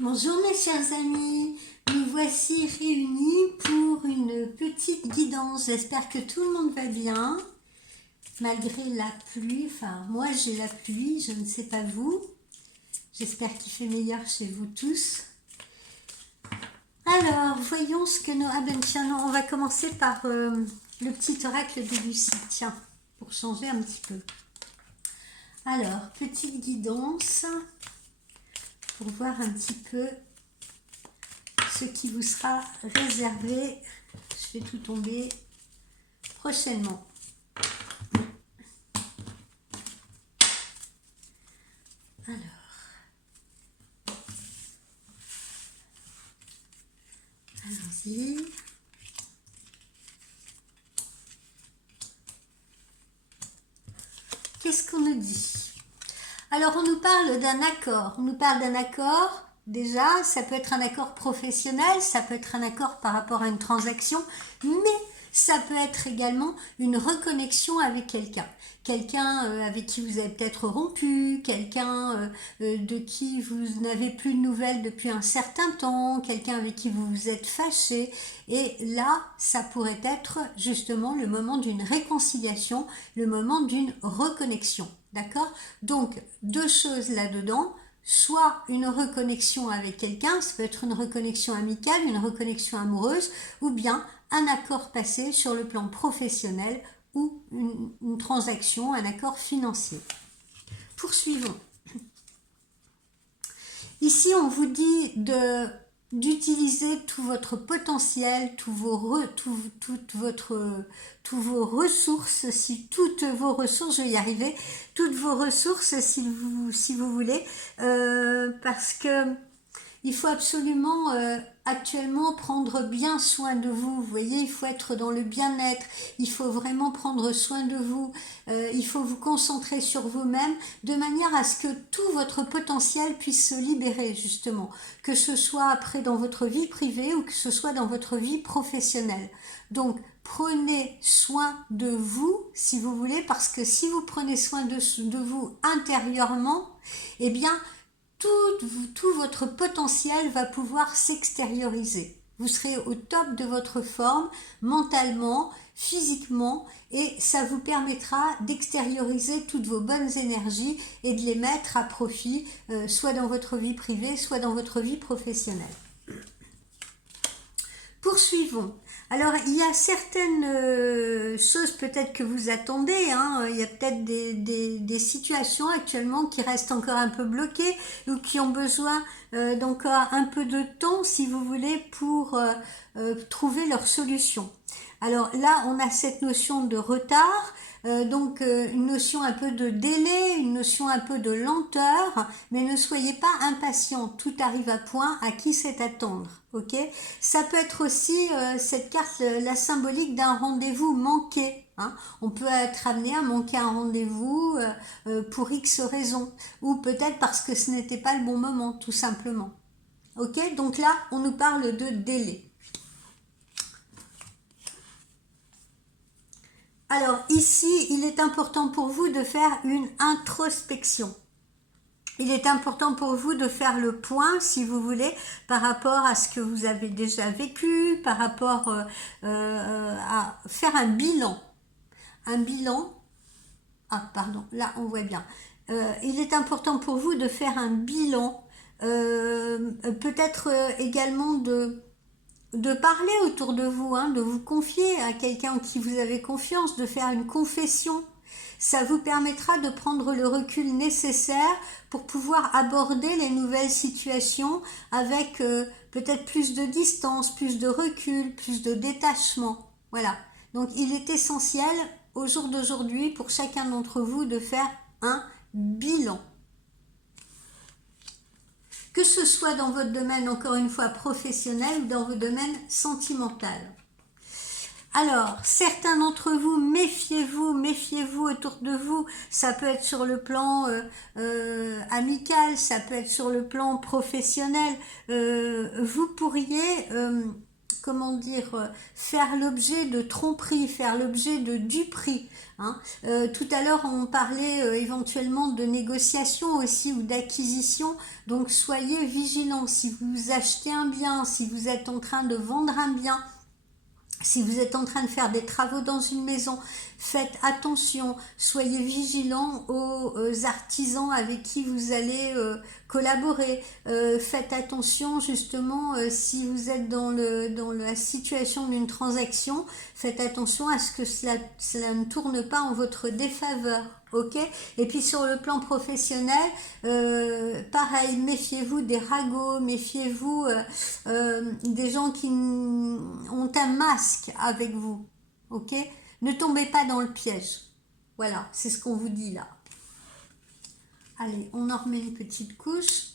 Bonjour mes chers amis, nous voici réunis pour une petite guidance. J'espère que tout le monde va bien, malgré la pluie. Enfin, moi j'ai la pluie, je ne sais pas vous. J'espère qu'il fait meilleur chez vous tous. Alors, voyons ce que nos... Ah ben tiens, non, on va commencer par le petit oracle de Lucie, tiens, pour changer un petit peu. Alors, petite guidance, pour voir un petit peu ce qui vous sera réservé. Je vais tout tomber prochainement. Alors, allons-y. Qu'est-ce qu'on nous dit? Alors, on nous parle d'un accord. On nous parle d'un accord. Déjà, ça peut être un accord professionnel, ça peut être un accord par rapport à une transaction, mais ça peut être également une reconnexion avec quelqu'un. Quelqu'un avec qui vous avez peut-être rompu, quelqu'un de qui vous n'avez plus de nouvelles depuis un certain temps, quelqu'un avec qui vous vous êtes fâché. Et là, ça pourrait être justement le moment d'une réconciliation, le moment d'une reconnexion. D'accord? Donc, deux choses là-dedans. Soit une reconnexion avec quelqu'un, ça peut être une reconnexion amicale, une reconnexion amoureuse, ou bien un accord passé sur le plan professionnel ou une transaction, un accord financier. Poursuivons. Ici, on vous dit d'utiliser tout votre potentiel, tous vos ressources, toutes vos ressources, je vais y arriver, toutes vos ressources si vous voulez, parce que il faut absolument actuellement prendre bien soin de vous. Vous voyez, il faut être dans le bien-être. Il faut vraiment prendre soin de vous. Il faut vous concentrer sur vous-même de manière à ce que tout votre potentiel puisse se libérer justement. Que ce soit après dans votre vie privée ou que ce soit dans votre vie professionnelle. Donc, prenez soin de vous, si vous voulez, parce que si vous prenez soin de vous intérieurement, eh bien, tout votre potentiel va pouvoir s'extérioriser. Vous serez au top de votre forme, mentalement, physiquement, et ça vous permettra d'extérioriser toutes vos bonnes énergies et de les mettre à profit, soit dans votre vie privée, soit dans votre vie professionnelle. Poursuivons. Alors, il y a certaines choses peut-être que vous attendez, hein. Il y a peut-être des situations actuellement qui restent encore un peu bloquées ou qui ont besoin d'encore un peu de temps, si vous voulez, pour trouver leur solution. Alors là, on a cette notion de retard, donc une notion un peu de délai, une notion un peu de lenteur, mais ne soyez pas impatient, tout arrive à point, à qui c'est attendre, ok? Ça peut être aussi cette carte, la symbolique d'un rendez-vous manqué. Hein. On peut être amené à manquer un rendez-vous pour X raisons, ou peut-être parce que ce n'était pas le bon moment, tout simplement. Ok, donc là, on nous parle de délai. Alors ici, il est important pour vous de faire une introspection. Il est important pour vous de faire le point, si vous voulez, par rapport à ce que vous avez déjà vécu, par rapport à faire un bilan. Un bilan. Ah, pardon, là on voit bien. Il est important pour vous de faire un bilan, peut-être également de parler autour de vous, hein, de vous confier à quelqu'un en qui vous avez confiance, de faire une confession. Ça vous permettra de prendre le recul nécessaire pour pouvoir aborder les nouvelles situations avec peut-être plus de distance, plus de recul, plus de détachement. Voilà. Donc il est essentiel au jour d'aujourd'hui pour chacun d'entre vous de faire un bilan. Que ce soit dans votre domaine, encore une fois, professionnel ou dans votre domaine sentimental. Alors, certains d'entre vous, méfiez-vous autour de vous. Ça peut être sur le plan amical, ça peut être sur le plan professionnel. Vous pourriez comment dire, faire l'objet de tromperies, faire l'objet de duperies. Hein. Tout à l'heure, on parlait éventuellement de négociation aussi ou d'acquisition. Donc, soyez vigilants. Si vous achetez un bien, si vous êtes en train de vendre un bien, si vous êtes en train de faire des travaux dans une maison, faites attention, soyez vigilants aux artisans avec qui vous allez collaborer. Faites attention justement si vous êtes dans la situation d'une transaction, faites attention à ce que cela ne tourne pas en votre défaveur. Ok. Et puis sur le plan professionnel, pareil, méfiez-vous des ragots, méfiez-vous des gens qui ont un masque avec vous. Ok. Ne tombez pas dans le piège. Voilà, c'est ce qu'on vous dit là. Allez, on en remet une petite couche.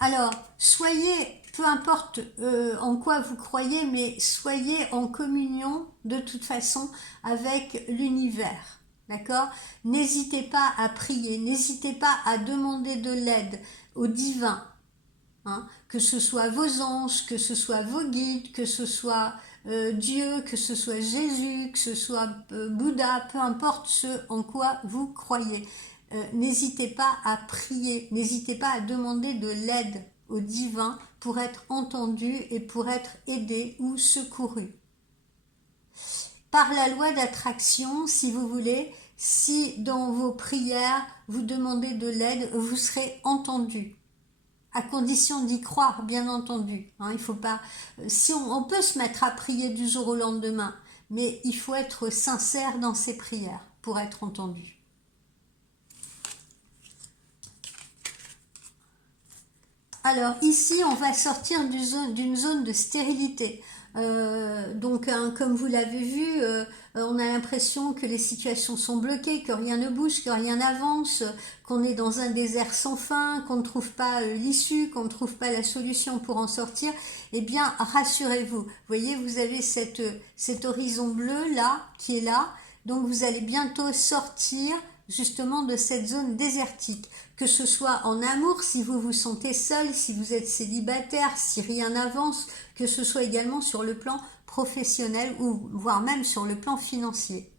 Alors, soyez, peu importe en quoi vous croyez, mais soyez en communion de toute façon avec l'univers. D'accord? N'hésitez pas à prier, n'hésitez pas à demander de l'aide au divin. Hein, que ce soit vos anges, que ce soit vos guides, que ce soit Dieu, que ce soit Jésus, que ce soit Bouddha, peu importe ce en quoi vous croyez. N'hésitez pas à prier, n'hésitez pas à demander de l'aide au divin pour être entendu et pour être aidé ou secouru. Par la loi d'attraction, si vous voulez, si dans vos prières vous demandez de l'aide, vous serez entendu. À condition d'y croire, bien entendu. Hein, il faut pas. Si on peut se mettre à prier du jour au lendemain, mais il faut être sincère dans ses prières pour être entendu. Alors ici, on va sortir d'une zone de stérilité. Donc, hein, comme vous l'avez vu, on a l'impression que les situations sont bloquées, que rien ne bouge, que rien n'avance, qu'on est dans un désert sans fin, qu'on ne trouve pas l'issue, qu'on ne trouve pas la solution pour en sortir. Eh bien, rassurez-vous. Vous voyez, vous avez cet horizon bleu là, qui est là. Donc, vous allez bientôt sortir justement de cette zone désertique, que ce soit en amour, si vous vous sentez seul, si vous êtes célibataire, si rien n'avance, que ce soit également sur le plan professionnel ou voire même sur le plan financier.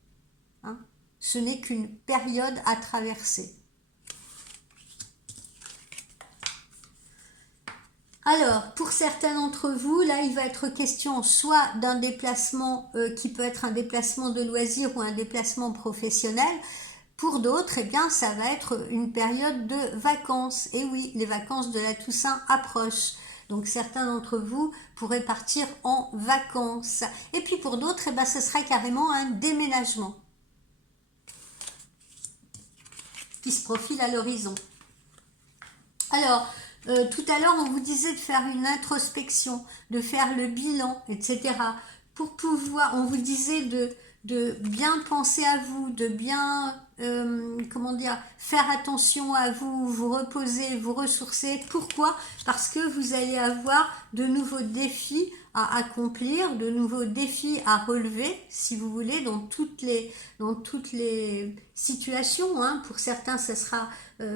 Hein, ce n'est qu'une période à traverser. Alors, pour certains d'entre vous, là, il va être question soit d'un déplacement qui peut être un déplacement de loisir ou un déplacement professionnel. Pour d'autres, eh bien, ça va être une période de vacances. Et oui, les vacances de la Toussaint approchent. Donc, certains d'entre vous pourraient partir en vacances. Et puis, pour d'autres, eh bien, ce sera carrément un déménagement qui se profile à l'horizon. Alors, tout à l'heure, on vous disait de faire une introspection, de faire le bilan, etc. Pour pouvoir, on vous disait de bien penser à vous, de bien, comment dire, faire attention à vous, vous reposer, vous ressourcer. Pourquoi? Parce que vous allez avoir de nouveaux défis à accomplir, de nouveaux défis à relever, si vous voulez, dans toutes les situations. Hein. Pour certains, ce sera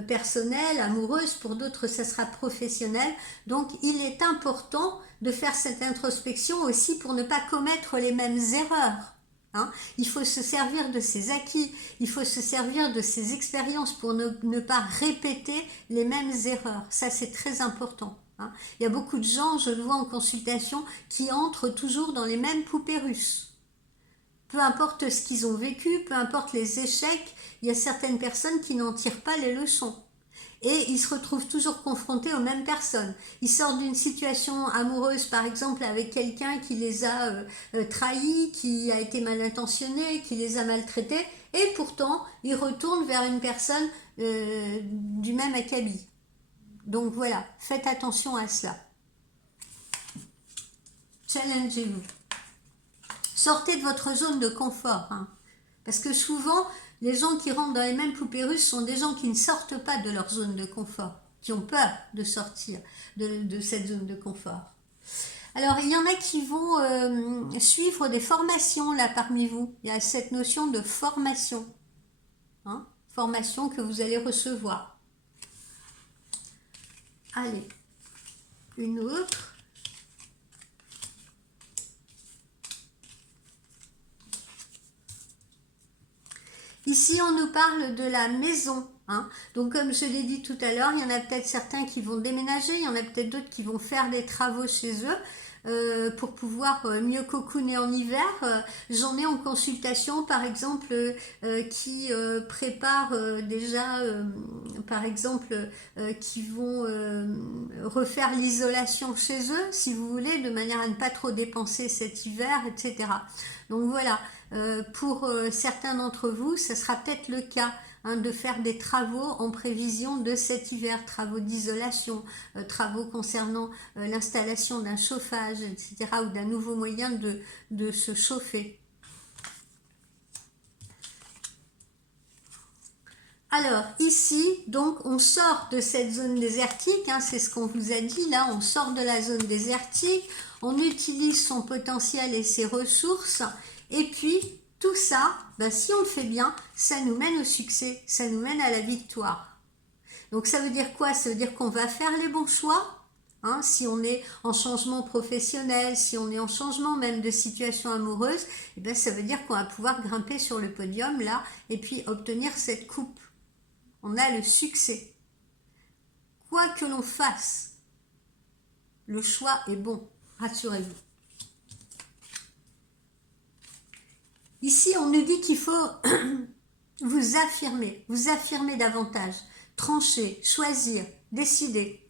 personnel, amoureuse, pour d'autres, ce sera professionnel. Donc, il est important de faire cette introspection aussi pour ne pas commettre les mêmes erreurs. Hein, il faut se servir de ses acquis, il faut se servir de ses expériences pour ne pas répéter les mêmes erreurs. Ça, c'est très important. Hein. Il y a beaucoup de gens, je le vois en consultation, qui entrent toujours dans les mêmes poupées russes. Peu importe ce qu'ils ont vécu, peu importe les échecs, il y a certaines personnes qui n'en tirent pas les leçons. Et ils se retrouvent toujours confrontés aux mêmes personnes. Ils sortent d'une situation amoureuse, par exemple, avec quelqu'un qui les a trahis, qui a été mal intentionné, qui les a maltraités, et pourtant, ils retournent vers une personne du même acabit. Donc voilà, faites attention à cela. Challengez-vous. Sortez de votre zone de confort. Hein. Parce que souvent, les gens qui rentrent dans les mêmes poupées russes sont des gens qui ne sortent pas de leur zone de confort, qui ont peur de sortir de cette zone de confort. Alors, il y en a qui vont suivre des formations là parmi vous. Il y a cette notion de formation. hein, formation que vous allez recevoir. Allez, une autre. Ici, on nous parle de la maison. Hein. Donc, comme je l'ai dit tout à l'heure, il y en a peut-être certains qui vont déménager, il y en a peut-être d'autres qui vont faire des travaux chez eux. Pour pouvoir mieux cocooner en hiver. J'en ai en consultation par exemple qui préparent déjà par exemple qui vont refaire l'isolation chez eux si vous voulez de manière à ne pas trop dépenser cet hiver, etc. Donc voilà, pour certains d'entre vous ça sera peut-être le cas de faire des travaux en prévision de cet hiver, travaux d'isolation, travaux concernant l'installation d'un chauffage, etc., ou d'un nouveau moyen de se chauffer. Alors ici, donc on sort de cette zone désertique, hein, c'est ce qu'on vous a dit là, on sort de la zone désertique, on utilise son potentiel et ses ressources, et puis tout ça, ben, si on le fait bien, ça nous mène au succès, ça nous mène à la victoire. Donc ça veut dire quoi? Ça veut dire qu'on va faire les bons choix. Hein, si on est en changement professionnel, si on est en changement même de situation amoureuse, eh bien, ça veut dire qu'on va pouvoir grimper sur le podium là et puis obtenir cette coupe. On a le succès. Quoi que l'on fasse, le choix est bon, rassurez-vous. Ici, on nous dit qu'il faut vous affirmer davantage, trancher, choisir, décider,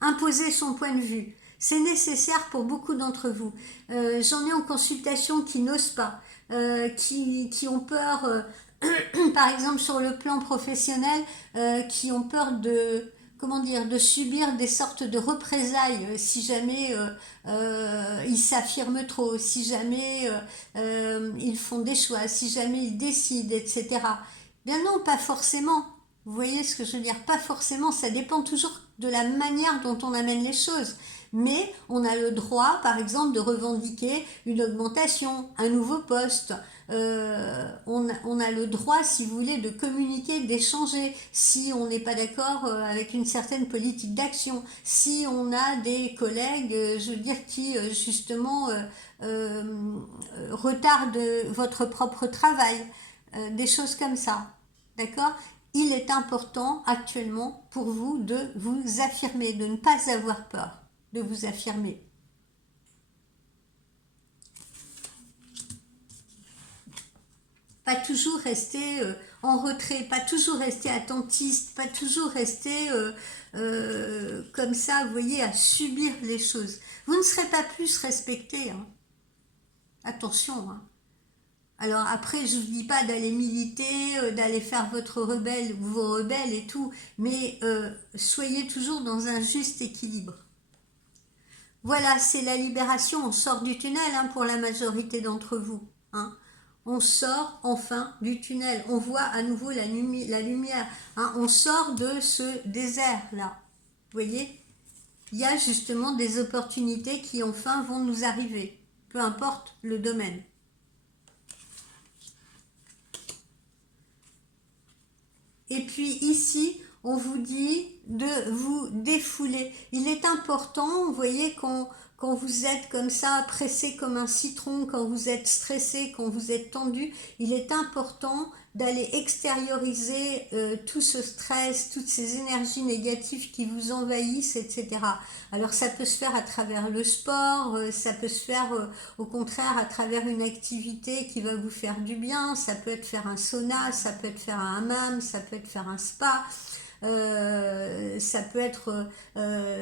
imposer son point de vue. C'est nécessaire pour beaucoup d'entre vous. J'en ai en consultation qui n'osent pas, qui ont peur, par exemple sur le plan professionnel, qui ont peur de, comment dire, de subir des sortes de représailles si jamais ils s'affirment trop, si jamais ils font des choix, si jamais ils décident, etc. Bien non, pas forcément. Vous voyez ce que je veux dire? Pas forcément, ça dépend toujours de la manière dont on amène les choses. Mais on a le droit, par exemple, de revendiquer une augmentation, un nouveau poste. On a le droit, si vous voulez, de communiquer, d'échanger, si on n'est pas d'accord avec une certaine politique d'action, si on a des collègues, je veux dire, qui justement retardent votre propre travail, des choses comme ça, d'accord? Il est important actuellement pour vous de vous affirmer, de ne pas avoir peur de vous affirmer. Pas toujours rester en retrait, pas toujours rester attentiste, pas toujours rester comme ça, vous voyez, à subir les choses. Vous ne serez pas plus respecté. Hein. Attention. Hein. Alors après, je ne vous dis pas d'aller militer, d'aller faire votre rebelle ou vos rebelles et tout, mais soyez toujours dans un juste équilibre. Voilà, c'est la libération, on sort du tunnel hein, pour la majorité d'entre vous. Hein. On sort enfin du tunnel, on voit à nouveau la lumière, hein. On sort de ce désert-là. Vous voyez, il y a justement des opportunités qui enfin vont nous arriver, peu importe le domaine. Et puis ici, on vous dit de vous défouler. Il est important, vous voyez, quand vous êtes comme ça, pressé comme un citron, quand vous êtes stressé, quand vous êtes tendu, il est important d'aller extérioriser tout ce stress, toutes ces énergies négatives qui vous envahissent, etc. Alors ça peut se faire à travers le sport, ça peut se faire au contraire à travers une activité qui va vous faire du bien, ça peut être faire un sauna, ça peut être faire un hammam, ça peut être faire un spa, ça peut être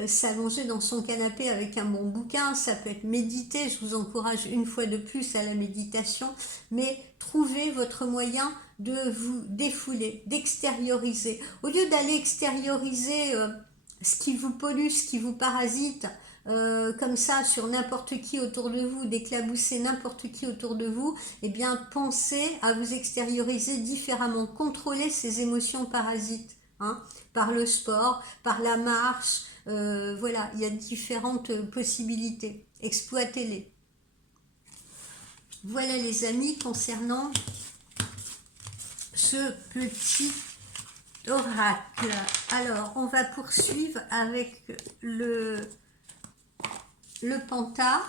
s'allonger dans son canapé avec un bon bouquin, ça peut être méditer, je vous encourage une fois de plus à la méditation, mais trouvez votre moyen de vous défouler, d'extérioriser. Au lieu d'aller extérioriser ce qui vous pollue, ce qui vous parasite, comme ça sur n'importe qui autour de vous, d'éclabousser n'importe qui autour de vous, eh bien pensez à vous extérioriser différemment, contrôlez ces émotions parasites. Hein, par le sport, par la marche, voilà, il y a différentes possibilités. Exploitez-les. Voilà les amis, concernant ce petit oracle. Alors, on va poursuivre avec le penta.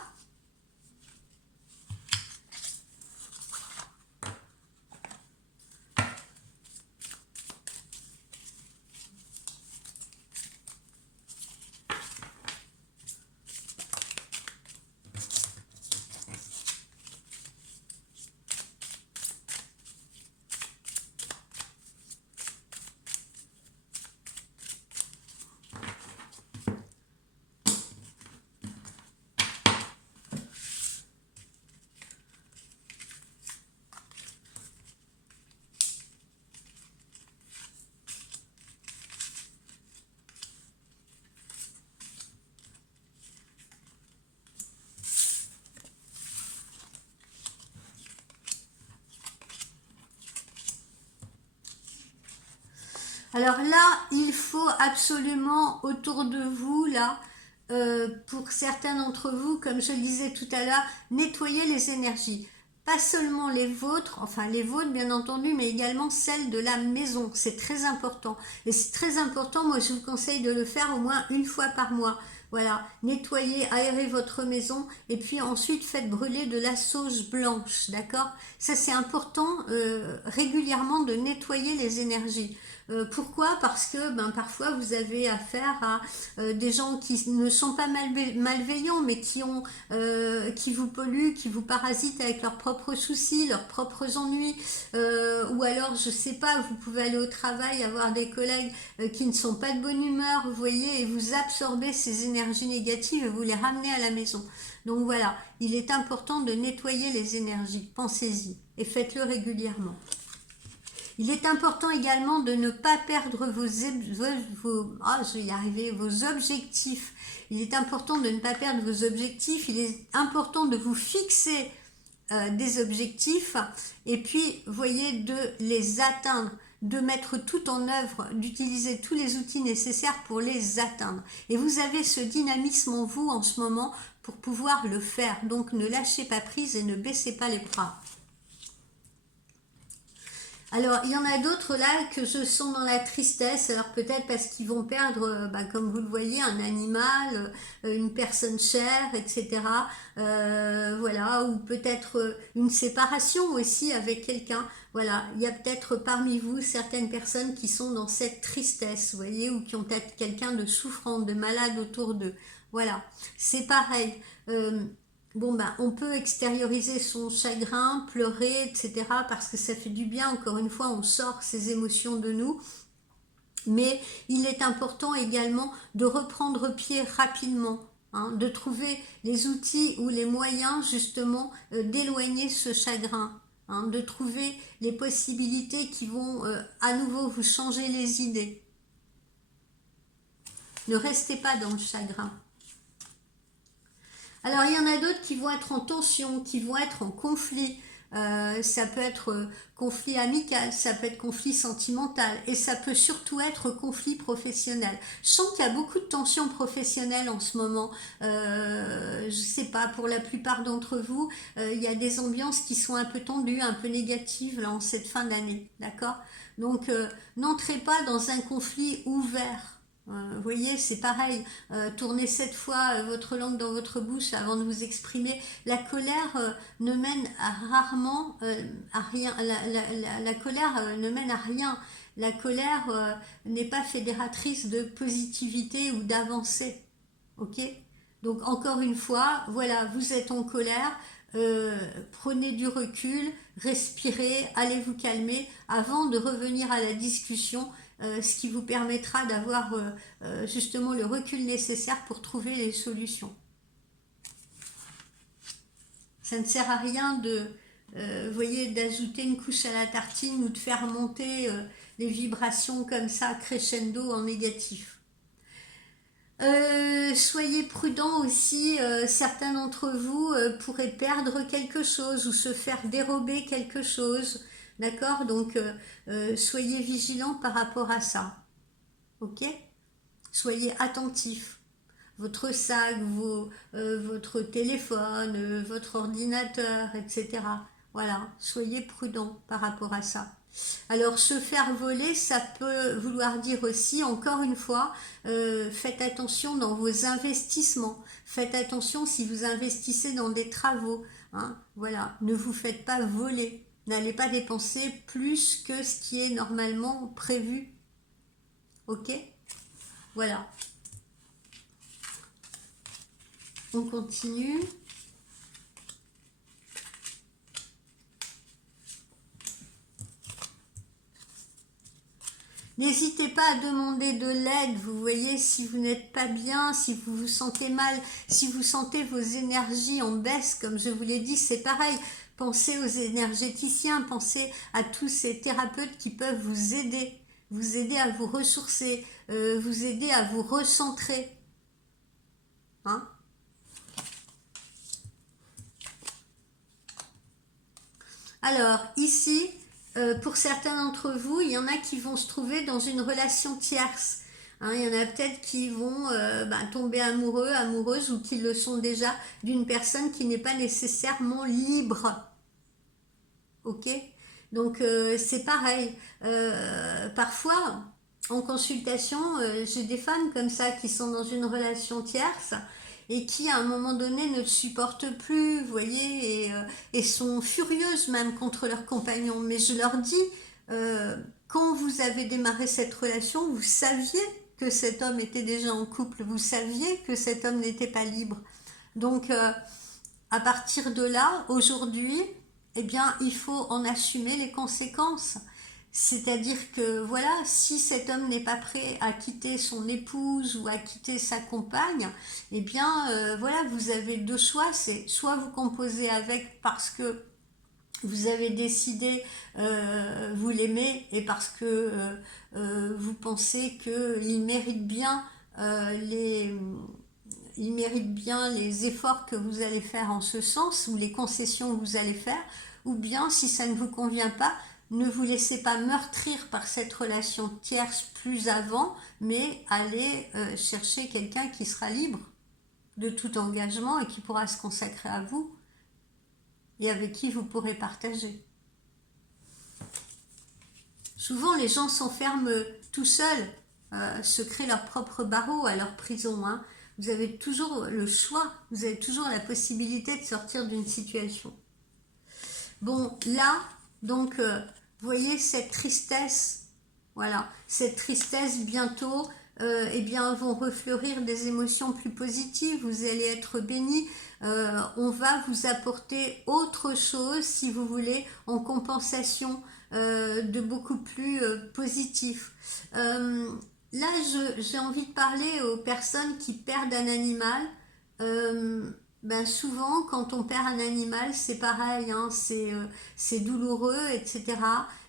Alors là, il faut absolument autour de vous, là, pour certains d'entre vous, comme je le disais tout à l'heure, nettoyer les énergies. Pas seulement les vôtres, enfin les vôtres bien entendu, mais également celles de la maison. C'est très important. Et c'est très important, moi je vous conseille de le faire au moins une fois par mois. Voilà, nettoyez, aérez votre maison et puis ensuite faites brûler de la sauge blanche, d'accord? Ça c'est important régulièrement de nettoyer les énergies. Pourquoi? Parce que parfois vous avez affaire à des gens qui ne sont pas malveillants mais qui vous polluent, qui vous parasitent avec leurs propres soucis, leurs propres ennuis, ou alors je sais pas, vous pouvez aller au travail, avoir des collègues qui ne sont pas de bonne humeur, vous voyez, et vous absorbez ces énergies négatives et vous les ramenez à la maison. Donc voilà, il est important de nettoyer les énergies, pensez-y et faites-le régulièrement. Il est important également de ne pas perdre vos objectifs. Il est important de ne pas perdre vos objectifs. Il est important de vous fixer des objectifs et puis, voyez, de les atteindre, de mettre tout en œuvre, d'utiliser tous les outils nécessaires pour les atteindre. Et vous avez ce dynamisme en vous en ce moment pour pouvoir le faire. Donc, ne lâchez pas prise et ne baissez pas les bras. Alors, il y en a d'autres là que je sens dans la tristesse, alors peut-être parce qu'ils vont perdre, comme vous le voyez, un animal, une personne chère, etc. Voilà, ou peut-être une séparation aussi avec quelqu'un. Voilà, il y a peut-être parmi vous certaines personnes qui sont dans cette tristesse, vous voyez, ou qui ont peut-être quelqu'un de souffrant, de malade autour d'eux. Voilà, c'est pareil. On peut extérioriser son chagrin, pleurer, etc. parce que ça fait du bien, encore une fois, on sort ces émotions de nous. Mais il est important également de reprendre pied rapidement, hein, de trouver les outils ou les moyens justement d'éloigner ce chagrin, hein, de trouver les possibilités qui vont à nouveau vous changer les idées. Ne restez pas dans le chagrin. Alors, il y en a d'autres qui vont être en tension, qui vont être en conflit. Ça peut être conflit amical, ça peut être conflit sentimental et ça peut surtout être conflit professionnel. Je sens qu'il y a beaucoup de tensions professionnelles en ce moment. Je sais pas, pour la plupart d'entre vous, il y a des ambiances qui sont un peu tendues, un peu négatives là, en cette fin d'année. D'accord? Donc, n'entrez pas dans un conflit ouvert. Vous voyez, c'est pareil. Tournez 7 fois votre langue dans votre bouche avant de vous exprimer. La colère ne mène rarement à rien. La colère ne mène à rien. La colère n'est pas fédératrice de positivité ou d'avancée. Ok? Donc encore une fois, voilà, vous êtes en colère. Prenez du recul, respirez, allez vous calmer avant de revenir à la discussion, ce qui vous permettra d'avoir justement le recul nécessaire pour trouver les solutions. Ça ne sert à rien de, voyez, d'ajouter une couche à la tartine ou de faire monter les vibrations comme ça, crescendo en négatif. Soyez prudents aussi, certains d'entre vous pourraient perdre quelque chose ou se faire dérober quelque chose, d'accord? Donc soyez vigilants par rapport à ça, ok? Soyez attentifs. Votre sac, votre téléphone, votre ordinateur, etc. Voilà, soyez prudent par rapport à ça. Alors, se faire voler, ça peut vouloir dire aussi, encore une fois, faites attention dans vos investissements. Faites attention si vous investissez dans des travaux. Hein, voilà, ne vous faites pas voler. N'allez pas dépenser plus que ce qui est normalement prévu. Ok? Voilà. On continue. N'hésitez pas à demander de l'aide, vous voyez, si vous n'êtes pas bien, si vous vous sentez mal, si vous sentez vos énergies en baisse, comme je vous l'ai dit, c'est pareil. Pensez aux énergéticiens, pensez à tous ces thérapeutes qui peuvent vous aider à vous ressourcer, vous aider à vous recentrer. Hein? Alors, ici, pour certains d'entre vous, il y en a qui vont se trouver dans une relation tierce. Hein, il y en a peut-être qui vont tomber amoureux, amoureuses ou qui le sont déjà d'une personne qui n'est pas nécessairement libre. Ok? Donc, c'est pareil. Parfois, en consultation, j'ai des femmes comme ça qui sont dans une relation tierce et qui à un moment donné ne le supportent plus, vous voyez, et sont furieuses même contre leur compagnon. Mais je leur dis, quand vous avez démarré cette relation, vous saviez que cet homme était déjà en couple, vous saviez que cet homme n'était pas libre. Donc, à partir de là, aujourd'hui, eh bien, il faut en assumer les conséquences. C'est-à-dire que voilà, si cet homme n'est pas prêt à quitter son épouse ou à quitter sa compagne, eh bien voilà, vous avez deux choix, c'est soit vous composez avec parce que vous avez décidé, vous l'aimez et parce que vous pensez qu'il mérite bien les il mérite bien les efforts que vous allez faire en ce sens ou les concessions que vous allez faire, ou bien si ça ne vous convient pas, ne vous laissez pas meurtrir par cette relation tierce plus avant, mais allez chercher quelqu'un qui sera libre de tout engagement et qui pourra se consacrer à vous et avec qui vous pourrez partager. Souvent, les gens s'enferment tout seuls, se créent leur propre barreau à leur prison. Hein. Vous avez toujours le choix, vous avez toujours la possibilité de sortir d'une situation. Bon, là, donc, vous voyez cette tristesse, voilà, cette tristesse bientôt, eh bien, vont refleurir des émotions plus positives, vous allez être bénis, on va vous apporter autre chose, si vous voulez, en compensation de beaucoup plus positif. Là, j'ai envie de parler aux personnes qui perdent un animal. Souvent, quand on perd un animal, c'est pareil, hein, c'est douloureux, etc.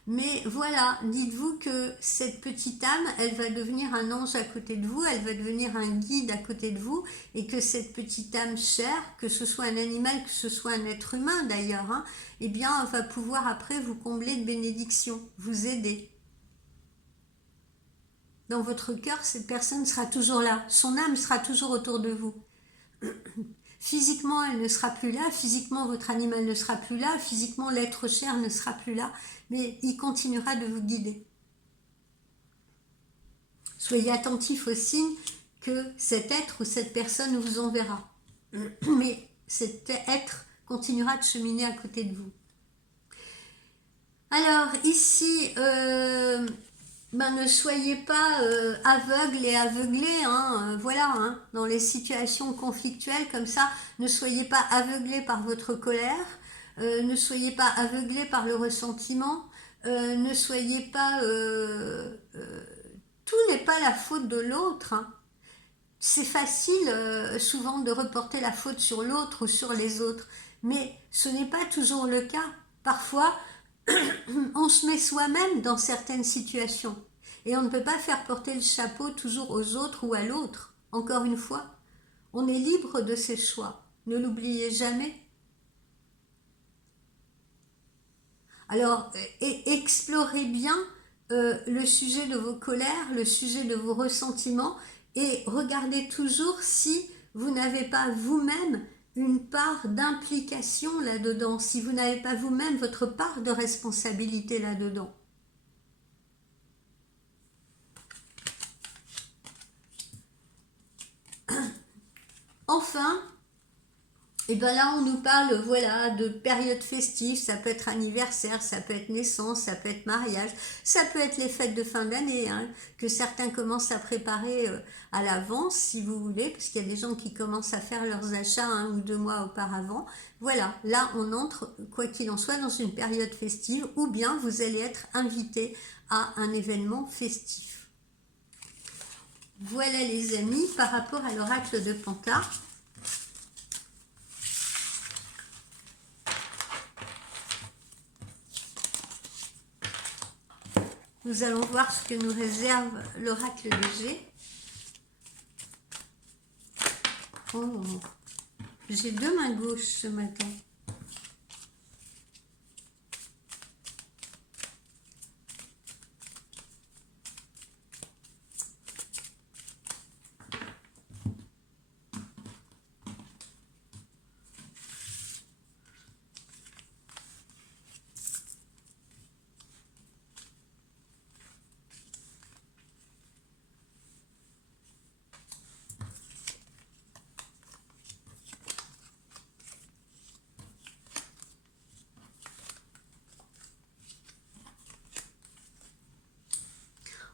Mais voilà, dites-vous que cette petite âme, elle va devenir un ange à côté de vous, elle va devenir un guide à côté de vous, et que cette petite âme chère, que ce soit un animal, que ce soit un être humain d'ailleurs, hein, eh bien, va pouvoir après vous combler de bénédictions, vous aider. Dans votre cœur, cette personne sera toujours là, son âme sera toujours autour de vous. Physiquement, elle ne sera plus là, physiquement, votre animal ne sera plus là, physiquement, l'être cher ne sera plus là, mais il continuera de vous guider. Soyez attentifs aux signes que cet être ou cette personne vous enverra. Mais cet être continuera de cheminer à côté de vous. Alors, ici, ne soyez pas aveugles et aveuglés, hein, voilà, hein, dans les situations conflictuelles comme ça, ne soyez pas aveuglés par votre colère, ne soyez pas aveuglés par le ressentiment, ne soyez pas... tout n'est pas la faute de l'autre, hein. C'est facile souvent de reporter la faute sur l'autre ou sur les autres, mais ce n'est pas toujours le cas. Parfois, on se met soi-même dans certaines situations et on ne peut pas faire porter le chapeau toujours aux autres ou à l'autre. Encore une fois, on est libre de ses choix, ne l'oubliez jamais. Alors, explorez bien le sujet de vos colères, le sujet de vos ressentiments et regardez toujours si vous n'avez pas vous-même une part d'implication là-dedans, si vous n'avez pas vous-même votre part de responsabilité là-dedans. Enfin, et bien là on nous parle voilà de période festive, ça peut être anniversaire, ça peut être naissance, ça peut être mariage, ça peut être les fêtes de fin d'année, hein, que certains commencent à préparer à l'avance si vous voulez, parce qu'il y a des gens qui commencent à faire leurs achats 1 ou 2 mois auparavant. Voilà, là on entre, quoi qu'il en soit, dans une période festive, ou bien vous allez être invité à un événement festif. Voilà les amis, par rapport à l'oracle de Panta. Nous allons voir ce que nous réserve l'oracle de G. Oh, j'ai 2 mains gauches ce matin.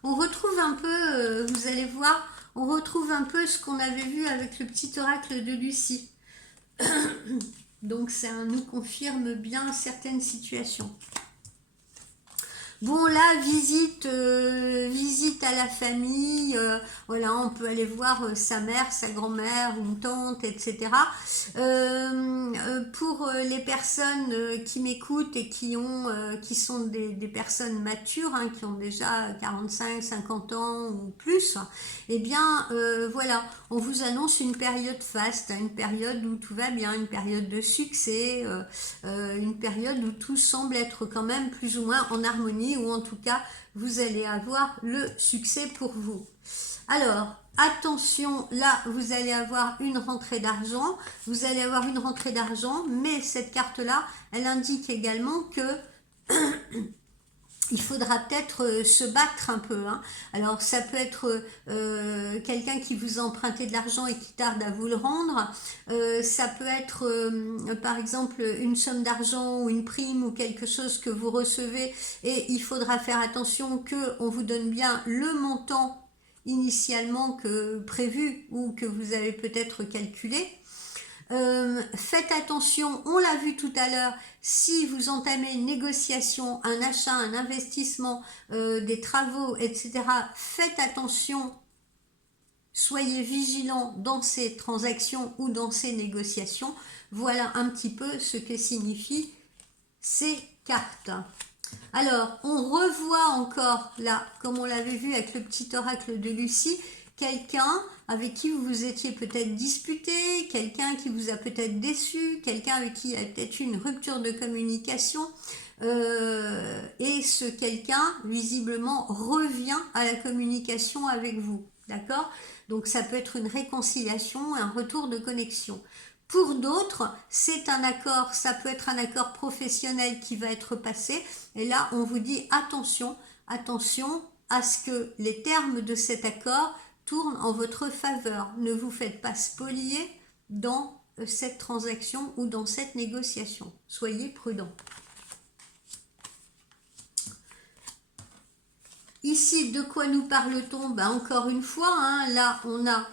On retrouve un peu, vous allez voir, on retrouve un peu ce qu'on avait vu avec le petit oracle de Lucie. Donc ça nous confirme bien certaines situations. Bon là, visite à la famille, voilà, on peut aller voir sa mère, sa grand-mère, une tante, etc. Pour les personnes qui m'écoutent et qui sont des personnes matures, hein, qui ont déjà 45, 50 ans ou plus, eh bien voilà, on vous annonce une période faste, une période où tout va bien, une période de succès, une période où tout semble être quand même plus ou moins en harmonie, ou en tout cas vous allez avoir le succès pour vous. Alors attention, là vous allez avoir une rentrée d'argent, mais cette carte là elle indique également que il faudra peut-être se battre un peu, hein. Alors ça peut être quelqu'un qui vous a emprunté de l'argent et qui tarde à vous le rendre, ça peut être par exemple une somme d'argent ou une prime ou quelque chose que vous recevez, et il faudra faire attention que on vous donne bien le montant initialement que prévu ou que vous avez peut-être calculé. Faites attention, on l'a vu tout à l'heure, si vous entamez une négociation, un achat, un investissement, des travaux, etc., faites attention, soyez vigilants dans ces transactions ou dans ces négociations. Voilà un petit peu ce que signifient ces cartes. Alors, on revoit encore là, comme on l'avait vu avec le petit oracle de Lucie, quelqu'un avec qui vous vous étiez peut-être disputé, quelqu'un qui vous a peut-être déçu, quelqu'un avec qui il y a peut-être eu une rupture de communication, et ce quelqu'un visiblement revient à la communication avec vous, d'accord? Donc ça peut être une réconciliation, un retour de connexion. Pour d'autres, c'est un accord, ça peut être un accord professionnel qui va être passé, et là on vous dit attention, attention à ce que les termes de cet accord tournent en votre faveur. Ne vous faites pas spolier dans cette transaction ou dans cette négociation. Soyez prudents. Ici, de quoi nous parle-t-on? Ben, encore une fois, hein, là, on a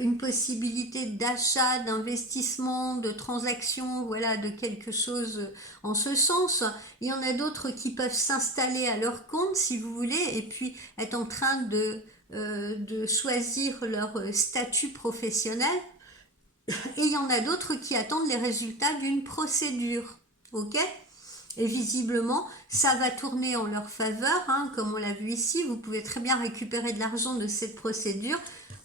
une possibilité d'achat, d'investissement, de transaction, voilà, de quelque chose en ce sens. Il y en a d'autres qui peuvent s'installer à leur compte, si vous voulez, et puis être en train de choisir leur statut professionnel. Et il y en a d'autres qui attendent les résultats d'une procédure. Ok ? Et visiblement, ça va tourner en leur faveur, hein, comme on l'a vu ici. Vous pouvez très bien récupérer de l'argent de cette procédure,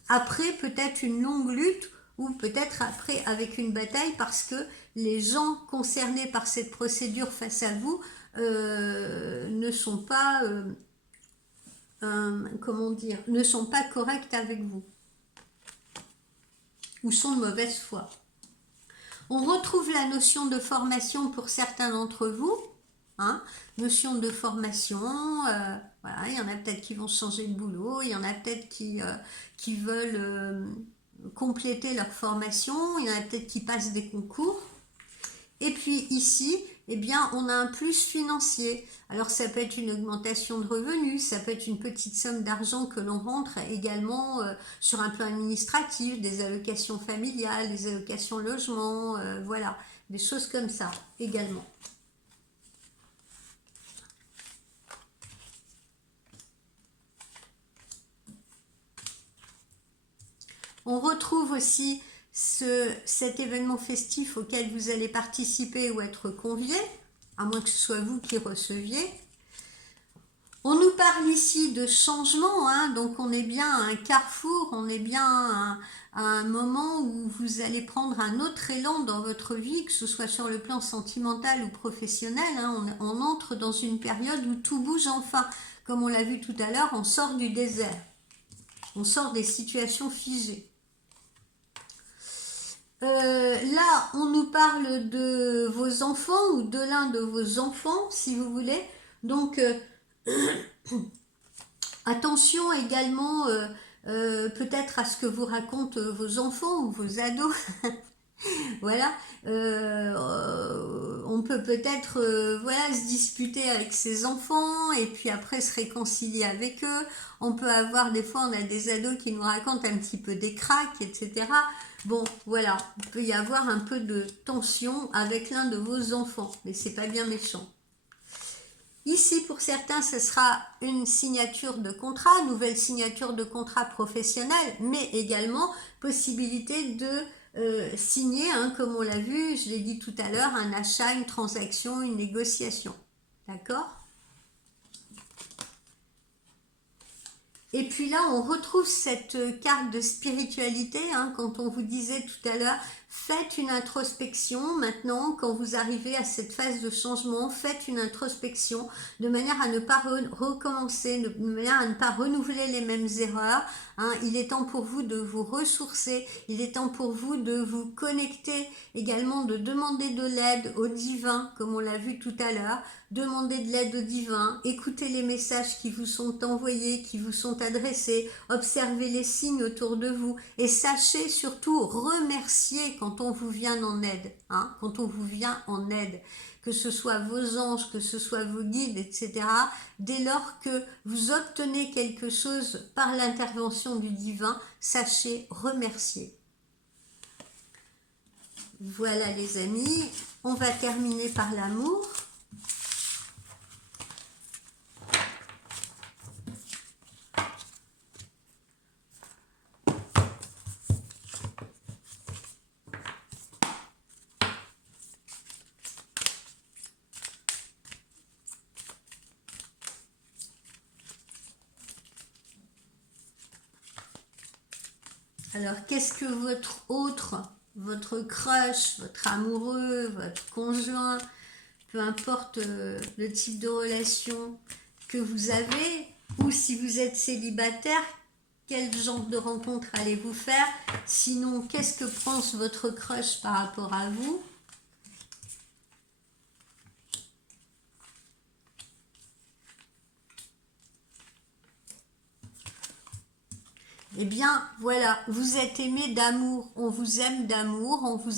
après peut-être une longue lutte, ou peut-être après avec une bataille, parce que les gens concernés par cette procédure face à vous ne sont pas, comment dire, ne sont pas corrects avec vous, ou sont de mauvaise foi. On retrouve la notion de formation pour certains d'entre vous. Hein, notion de formation, voilà, il y en a peut-être qui vont changer de boulot, il y en a peut-être qui veulent compléter leur formation, il y en a peut-être qui passent des concours. Et puis ici, eh bien, on a un plus financier. Alors ça peut être une augmentation de revenus, ça peut être une petite somme d'argent que l'on rentre également sur un plan administratif, des allocations familiales, des allocations logement, voilà, des choses comme ça également. On retrouve aussi cet événement festif auquel vous allez participer ou être convié, à moins que ce soit vous qui receviez. On nous parle ici de changement, hein, donc on est bien à un carrefour, on est bien à un moment où vous allez prendre un autre élan dans votre vie, que ce soit sur le plan sentimental ou professionnel. Hein, on entre dans une période où tout bouge enfin. Comme on l'a vu tout à l'heure, on sort du désert, on sort des situations figées. Là, on nous parle de vos enfants ou de l'un de vos enfants, si vous voulez. Donc, attention également peut-être à ce que vous racontent vos enfants ou vos ados. Voilà, on peut peut-être voilà, se disputer avec ses enfants et puis après se réconcilier avec eux. On peut avoir, des fois on a des ados qui nous racontent un petit peu des cracks, etc. Bon, voilà, il peut y avoir un peu de tension avec l'un de vos enfants, mais c'est pas bien méchant. Ici, pour certains, ce sera une signature de contrat, nouvelle signature de contrat professionnel, mais également possibilité de signer, hein, comme on l'a vu, je l'ai dit tout à l'heure, un achat, une transaction, une négociation. D'accord ? Et puis là, on retrouve cette carte de spiritualité, hein, quand on vous disait tout à l'heure, faites une introspection maintenant, quand vous arrivez à cette phase de changement, faites une introspection de manière à ne pas recommencer, de manière à ne pas renouveler les mêmes erreurs. Hein. Il est temps pour vous de vous ressourcer, il est temps pour vous de vous connecter, également de demander de l'aide au divin, comme on l'a vu tout à l'heure. Demandez de l'aide au divin, écoutez les messages qui vous sont envoyés, qui vous sont adressés, observez les signes autour de vous et sachez surtout remercier quand on vous vient en aide, hein, quand on vous vient en aide, que ce soit vos anges, que ce soit vos guides, etc. Dès lors que vous obtenez quelque chose par l'intervention du divin, sachez remercier. Voilà les amis, on va terminer par l'amour. Alors, qu'est-ce que votre crush, votre amoureux, votre conjoint, peu importe le type de relation que vous avez, ou si vous êtes célibataire, quel genre de rencontre allez-vous faire? Sinon, qu'est-ce que pense votre crush par rapport à vous? Eh bien, voilà, vous êtes aimé d'amour, on vous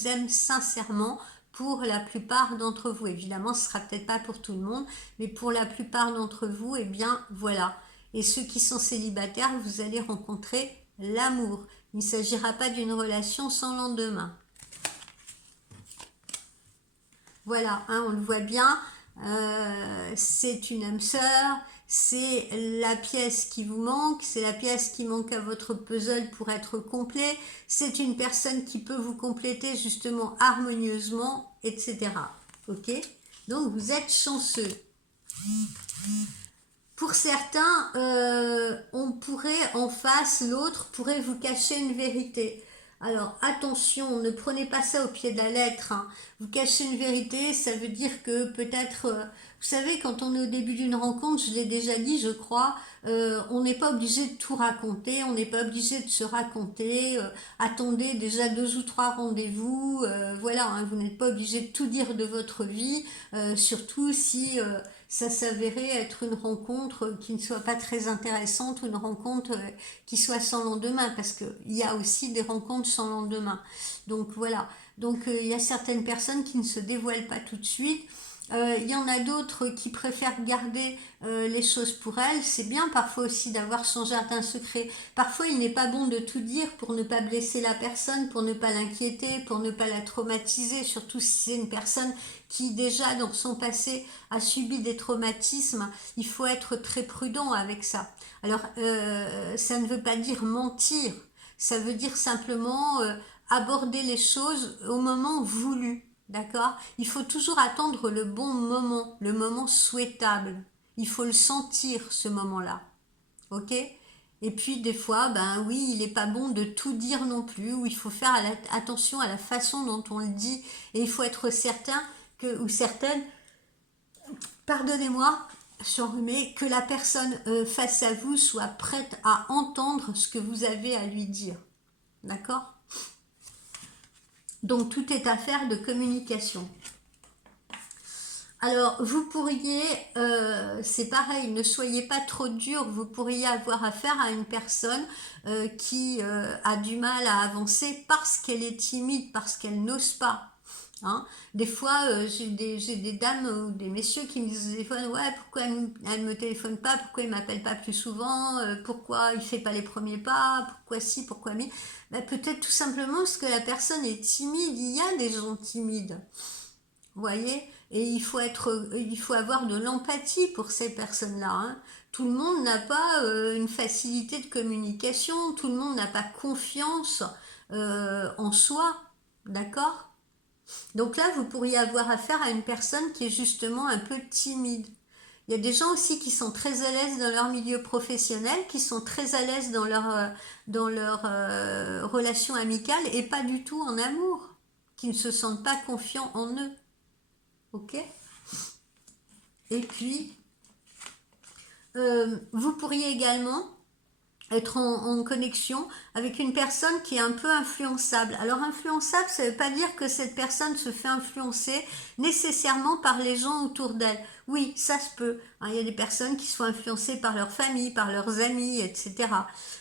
aime sincèrement pour la plupart d'entre vous. Évidemment, ce ne sera peut-être pas pour tout le monde, mais pour la plupart d'entre vous, eh bien, voilà. Et ceux qui sont célibataires, vous allez rencontrer l'amour. Il ne s'agira pas d'une relation sans lendemain. Voilà, hein, on le voit bien, c'est une âme sœur, c'est la pièce qui vous manque, c'est la pièce qui manque à votre puzzle pour être complet, c'est une personne qui peut vous compléter justement harmonieusement, etc. Ok? Donc vous êtes chanceux. Pour certains, on pourrait en face, l'autre pourrait vous cacher une vérité. Alors attention, ne prenez pas ça au pied de la lettre, hein. Vous cachez une vérité, ça veut dire que peut-être, vous savez, quand on est au début d'une rencontre, je l'ai déjà dit, je crois, on n'est pas obligé de tout raconter, on n'est pas obligé de se raconter. Attendez déjà 2 ou 3 rendez-vous, voilà, hein, vous n'êtes pas obligé de tout dire de votre vie, surtout si ça s'avérait être une rencontre qui ne soit pas très intéressante ou une rencontre qui soit sans lendemain, parce qu'il y a aussi des rencontres sans lendemain. Donc voilà, donc il y a certaines personnes qui ne se dévoilent pas tout de suite. Il y en a d'autres qui préfèrent garder les choses pour elles. C'est bien parfois aussi d'avoir son jardin secret. Parfois, il n'est pas bon de tout dire pour ne pas blesser la personne, pour ne pas l'inquiéter, pour ne pas la traumatiser, surtout si c'est une personne qui déjà dans son passé a subi des traumatismes. Il faut être très prudent avec ça. Alors, ça ne veut pas dire mentir. Ça veut dire simplement aborder les choses au moment voulu. D'accord? Il faut toujours attendre le bon moment, le moment souhaitable. Il faut le sentir, ce moment-là. Ok? Et puis, des fois, ben oui, il n'est pas bon de tout dire non plus, ou il faut faire attention à la façon dont on le dit. Et il faut être certain que, ou certaine, pardonnez-moi, surhumé, que la personne face à vous soit prête à entendre ce que vous avez à lui dire. D'accord? Donc, tout est affaire de communication. Alors, vous pourriez, c'est pareil, ne soyez pas trop dur, vous pourriez avoir affaire à une personne qui a du mal à avancer parce qu'elle est timide, parce qu'elle n'ose pas. Hein. Des fois, j'ai des dames ou des messieurs qui me disent des fois, ouais, pourquoi elle ne me téléphone pas, pourquoi il ne m'appelle pas plus souvent, pourquoi il ne fait pas les premiers pas, pourquoi si, pourquoi mi. Ben, peut-être tout simplement parce que la personne est timide, il y a des gens timides. Vous voyez? Et il faut avoir de l'empathie pour ces personnes-là. Hein. Tout le monde n'a pas une facilité de communication, tout le monde n'a pas confiance en soi. D'accord? Donc là, vous pourriez avoir affaire à une personne qui est justement un peu timide. Il y a des gens aussi qui sont très à l'aise dans leur milieu professionnel, qui sont très à l'aise dans leur relation amicale et pas du tout en amour, qui ne se sentent pas confiants en eux. Ok? Et puis, vous pourriez également être en connexion avec une personne qui est un peu influençable. Alors influençable, ça ne veut pas dire que cette personne se fait influencer nécessairement par les gens autour d'elle. Oui, ça se peut. Hein, il y a des personnes qui sont influencées par leur famille, par leurs amis, etc.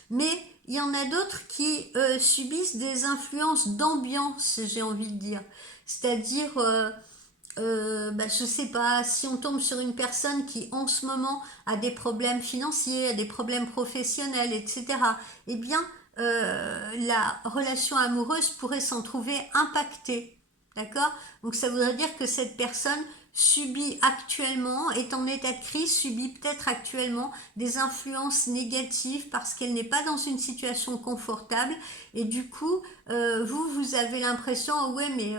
Mais il y en a d'autres qui subissent des influences d'ambiance, j'ai envie de dire. C'est-à-dire... je sais pas, si on tombe sur une personne qui en ce moment a des problèmes financiers, a des problèmes professionnels, etc., eh bien, la relation amoureuse pourrait s'en trouver impactée. D'accord? Donc ça voudrait dire que cette personne subit actuellement, est en état de crise, subit peut-être actuellement des influences négatives parce qu'elle n'est pas dans une situation confortable et du coup, vous avez l'impression, oh ouais, mais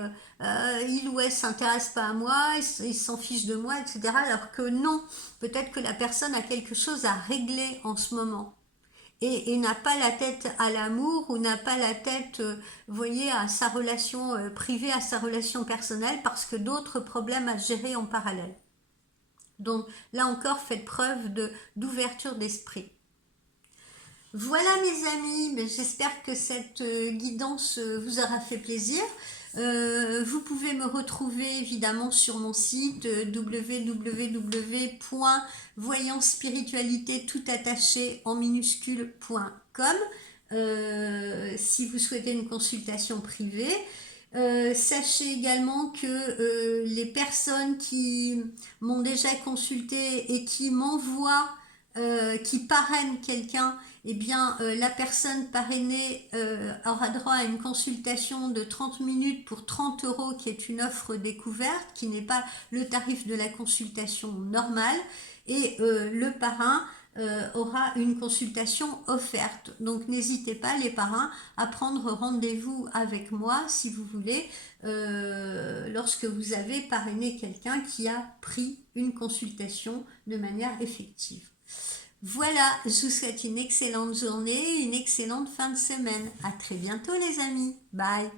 il ou elle s'intéresse pas à moi, il s'en fiche de moi, etc. Alors que non, peut-être que la personne a quelque chose à régler en ce moment et n'a pas la tête à l'amour ou n'a pas la tête, vous voyez, à sa relation privée, à sa relation personnelle parce que d'autres problèmes à gérer en parallèle. Donc là encore, faites preuve d'ouverture d'esprit. Voilà mes amis, j'espère que cette guidance vous aura fait plaisir. Vous pouvez me retrouver évidemment sur mon site www.voyancespiritualité tout attaché en minuscule.com si vous souhaitez une consultation privée. Sachez également que les personnes qui m'ont déjà consulté et qui m'envoient, qui parrainent quelqu'un, eh bien, la personne parrainée aura droit à une consultation de 30 minutes pour 30 euros, qui est une offre découverte, qui n'est pas le tarif de la consultation normale. Et le parrain aura une consultation offerte. Donc n'hésitez pas les parrains à prendre rendez-vous avec moi si vous voulez, lorsque vous avez parrainé quelqu'un qui a pris une consultation de manière effective. Voilà, je vous souhaite une excellente journée, une excellente fin de semaine. À très bientôt les amis. Bye.